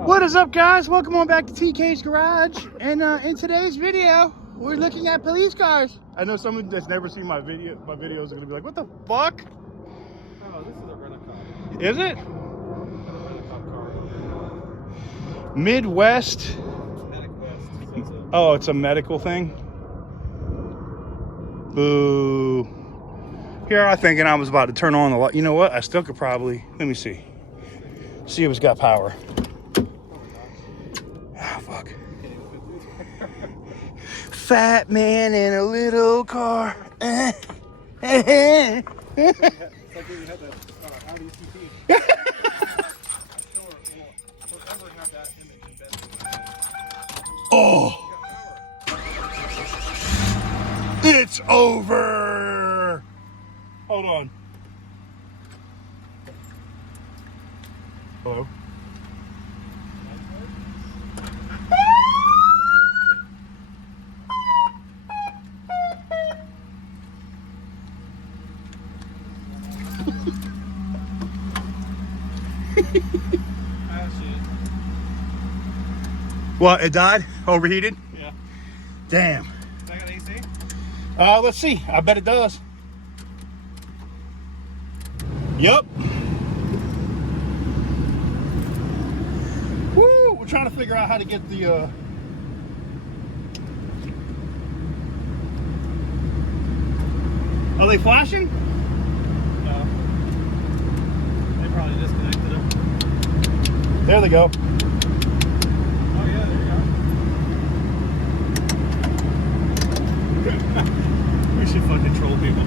What is up, guys? Welcome on back to TK's Garage. And in today's video, we're looking at police cars. I know someone that's never seen my videos are gonna be like, "What the fuck?" Oh, this is a rent-a-car. Is it? Rent-a-car car. Midwest. Medic West. So Oh, it's a medical thing. Boo. Here I'm thinking I was about to turn on the light. You know what? I still could probably. Let me see. See if it's got power. Ah, fuck. Fat man in a little car. it's like when you had that Audi TT. I'm sure we'll forever have that image embedded. Oh. It's over. Hold on. Hello. What? It died? Overheated? Yeah. Damn. Does that got AC? Let's see. I bet it does. Yup. Woo! We're trying to figure out how to get the Are they flashing? No. They probably disconnected them. There they go. Oh yeah, there you go. We should fucking troll people.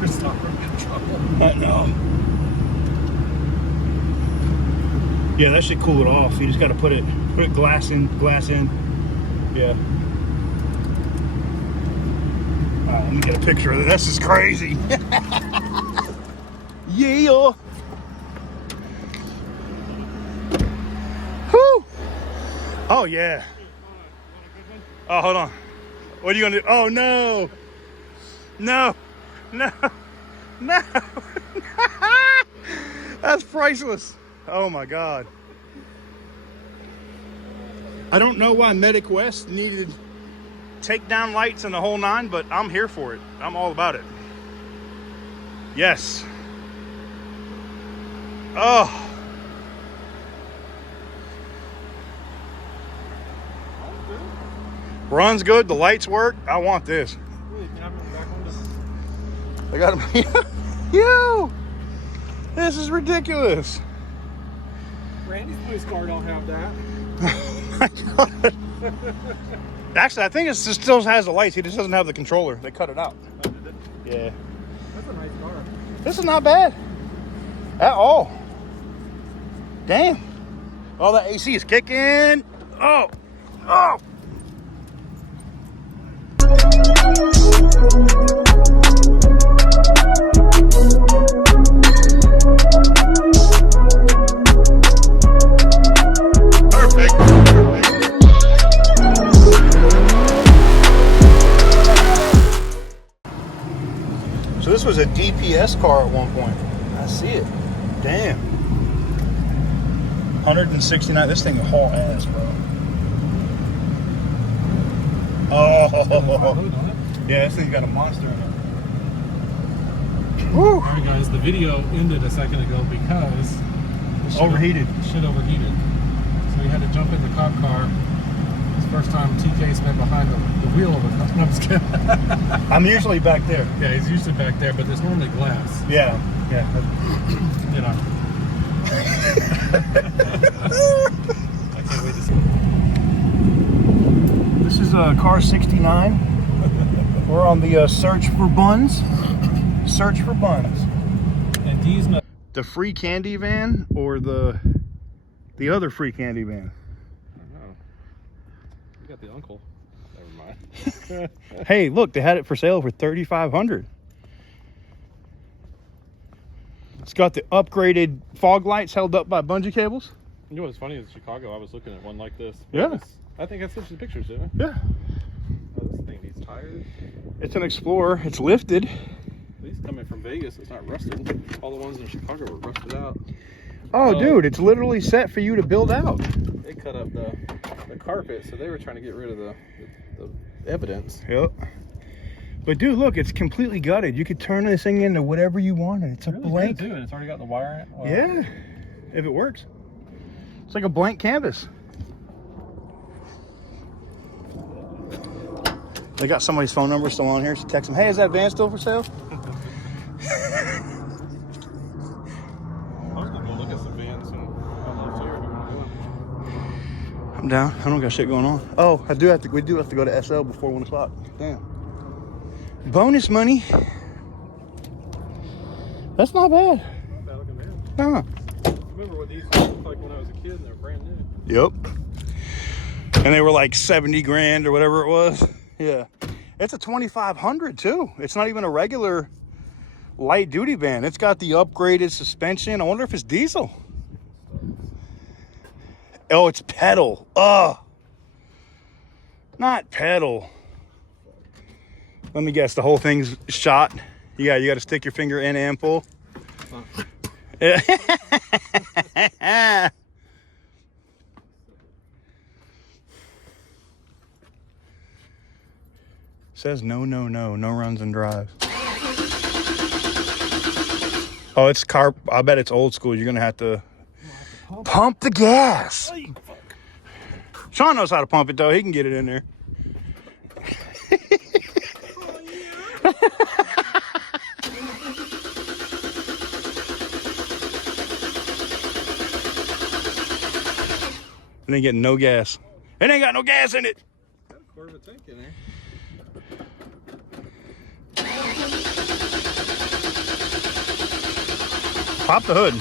We're stopping trouble. I know. Yeah, that should cool it off. You just got to put it glass in. Yeah. All right, let me get a picture of it. This is crazy. Yeah. Whew. Oh yeah. Oh, hold on. What are you gonna do? Oh no. No. No. No. That's priceless. Oh my God. I don't know why Medic West needed takedown lights and the whole nine, but I'm here for it. I'm all about it. Yes. Oh. Runs good. The lights work. I want this. I got him. Yo. This is ridiculous. Randy's police car don't have that. Oh my God. Actually, I think it still has the lights. He just doesn't have the controller. They cut it out. Yeah. That's a nice car. This is not bad at all. Damn. Oh, that AC is kicking. Oh. Oh. So this was a DPS car at one point. I see it. Damn. 169. This thing will haul ass, bro. Oh. Yeah, this thing's got a monster in it. Woo. Alright guys, the video ended a second ago because the shit overheated. So we had to jump in the cop car. It's the first time TK's been behind the wheel of a car. No, I'm just kidding. I'm usually back there. Yeah, he's usually back there, but there's normally glass. Yeah, yeah. You know. I can't wait to see. This is car 69. We're on the search for buns. Search for buns. And these the free candy van or the other free candy van? I don't know. You got the uncle. Never mind. Hey, look, they had it for sale for $3,500. It's got the upgraded fog lights held up by bungee cables. You know what's funny is Chicago, I was looking at one like this. Yeah. I think I sent you the pictures, didn't I? Yeah. Oh, this thing needs tires. It's an Explorer. It's lifted. These coming from from Vegas. It's not rusted. All the ones in Chicago were rusted out. Oh, dude, it's literally set for you to build out. They cut up the carpet, so they were trying to get rid of the evidence. Yep. But dude, look, it's completely gutted. You could turn this thing into whatever you wanted. It's a really blank. Good too, and it's already got the wire in it. Wow. Yeah, if it works. It's like a blank canvas. They got somebody's phone number still on here. So text them, hey, is that van still for sale? I was gonna go look at some vans and I'm here. If you want to go. I'm down. I don't got shit going on. Oh, we do have to go to SL before 1 o'clock. Damn. Bonus money. That's not bad. Not bad looking van. Nah. I remember what these looked like when I was a kid, and they were brand new. Yep. And they were like 70 grand or whatever it was. Yeah. It's a 2500 too. It's not even a regular light duty van. It's got the upgraded suspension. I wonder if it's diesel. Oh, it's pedal. Not pedal. Let me guess, the whole thing's shot. You got to stick your finger in and pull. Says no runs and drives. Oh, it's car. I bet it's old school. You're gonna have to pump the gas. Sean knows how to pump it though. He can get it in there. It ain't getting no gas. It ain't got no gas in it. Got a quarter of a tank in there. Pop the hood.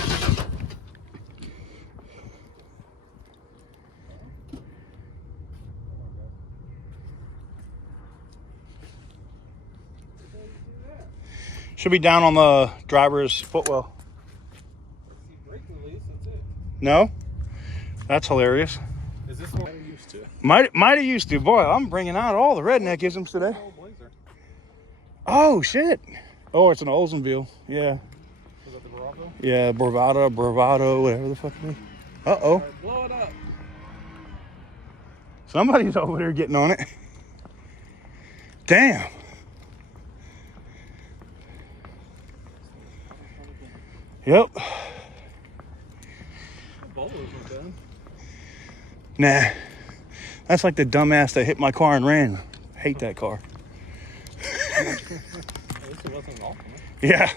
Should be down on the driver's footwell. Brake release, that's it. No? That's hilarious. Is this one I'm used to? Might have used to. Boy, I'm bringing out all the redneckisms today. Oh, shit. Oh, it's an Oldsmobile. Yeah. Is that the Bravado? Yeah, Bravado, whatever the fuck it is. Uh-oh. Right, blow it up. Somebody's over there getting on it. Damn. Yep. Nah. That's like the dumbass that hit my car and ran. Hate that car. At least it wasn't awful. Yeah.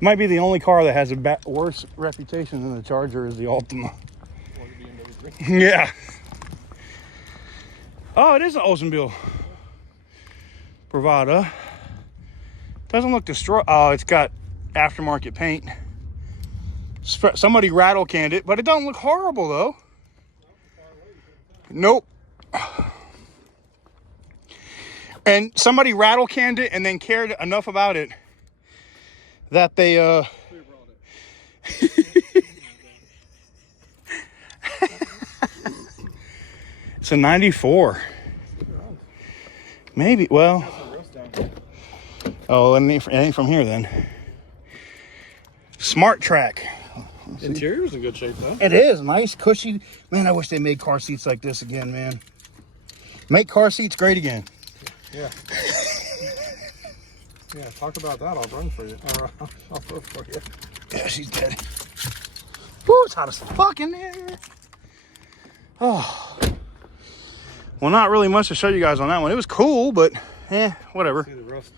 Might be the only car that has a worse reputation than the Charger is the Altima. Yeah. Oh, it is an Oldsmobile. Bravada. Doesn't look destroyed. Oh, it's got aftermarket paint. Somebody rattle canned it, but it doesn't look horrible though. Nope. And somebody rattle canned it and then cared enough about it that they It's a 94. Maybe, well. Oh, it ain't from here then. Smart Track. Interior's in good shape though. It is nice, cushy. Man, I wish they made car seats like this again, man. Make car seats great again. Yeah. Yeah, talk about that. I'll run for you. Or I'll vote for you. Yeah, she's dead. Woo, it's hot as fuck in there. Oh. Well, not really much to show you guys on that one. It was cool, but whatever. See the rust.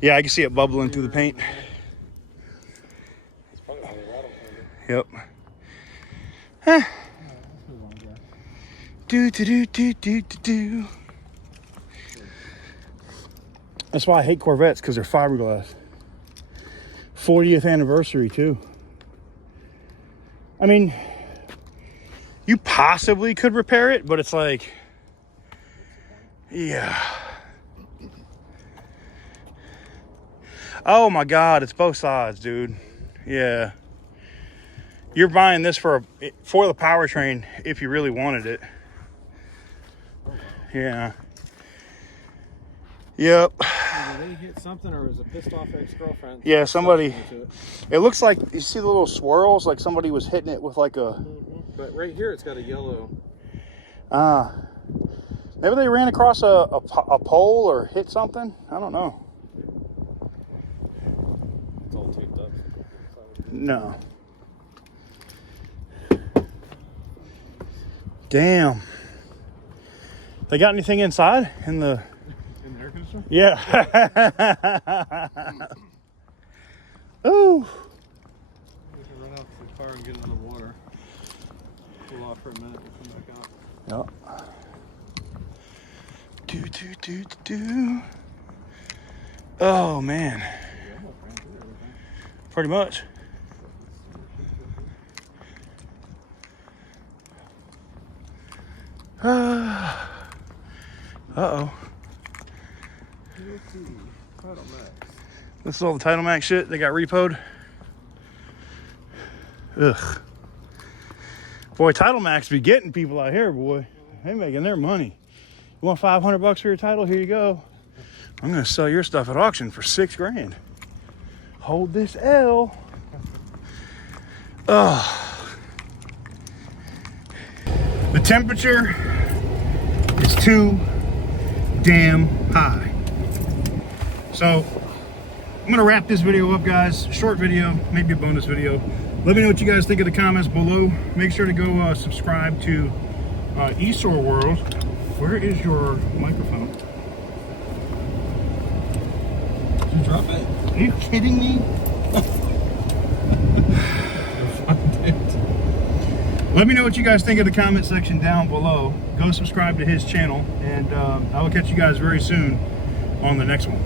Yeah, I can see it bubbling through the paint. It's probably how they rattle Yep. Do. That's why I hate Corvettes, because they're fiberglass. 40th anniversary too. I mean, you possibly could repair it, but it's like, yeah. Oh my God, it's both sides, dude. Yeah. You're buying this for the powertrain if you really wanted it. Yeah. Yep. They hit something, or it was a pissed off ex-girlfriend. Yeah, somebody. It looks like, you see the little swirls, like somebody was hitting it with like a. But right here, it's got a yellow. Maybe they ran across a pole or hit something. I don't know. It's all taped up. No. Damn. They got anything inside in the air conditioner? Yeah. Ooh. We can run out to the car and get in the water. Cool off for a minute. We'll come back out. Yep. Do. Oh man. Pretty much. Uh-oh. This is all the Title Max shit they got repoed. Ugh. Boy, Title Max be getting people out here, boy. They making their money. You want $500 for your title? Here you go. I'm gonna sell your stuff at auction for $6 grand. Hold this L. Ugh. The temperature is too damn high. So I'm gonna wrap this video up, guys. Short video, maybe a bonus video. Let me know what you guys think in the comments below. Make sure to go subscribe to Esor World. Where is your microphone? Did you drop it? Are you kidding me? Let me know what you guys think in the comment section down below. Go subscribe to his channel, and I will catch you guys very soon on the next one.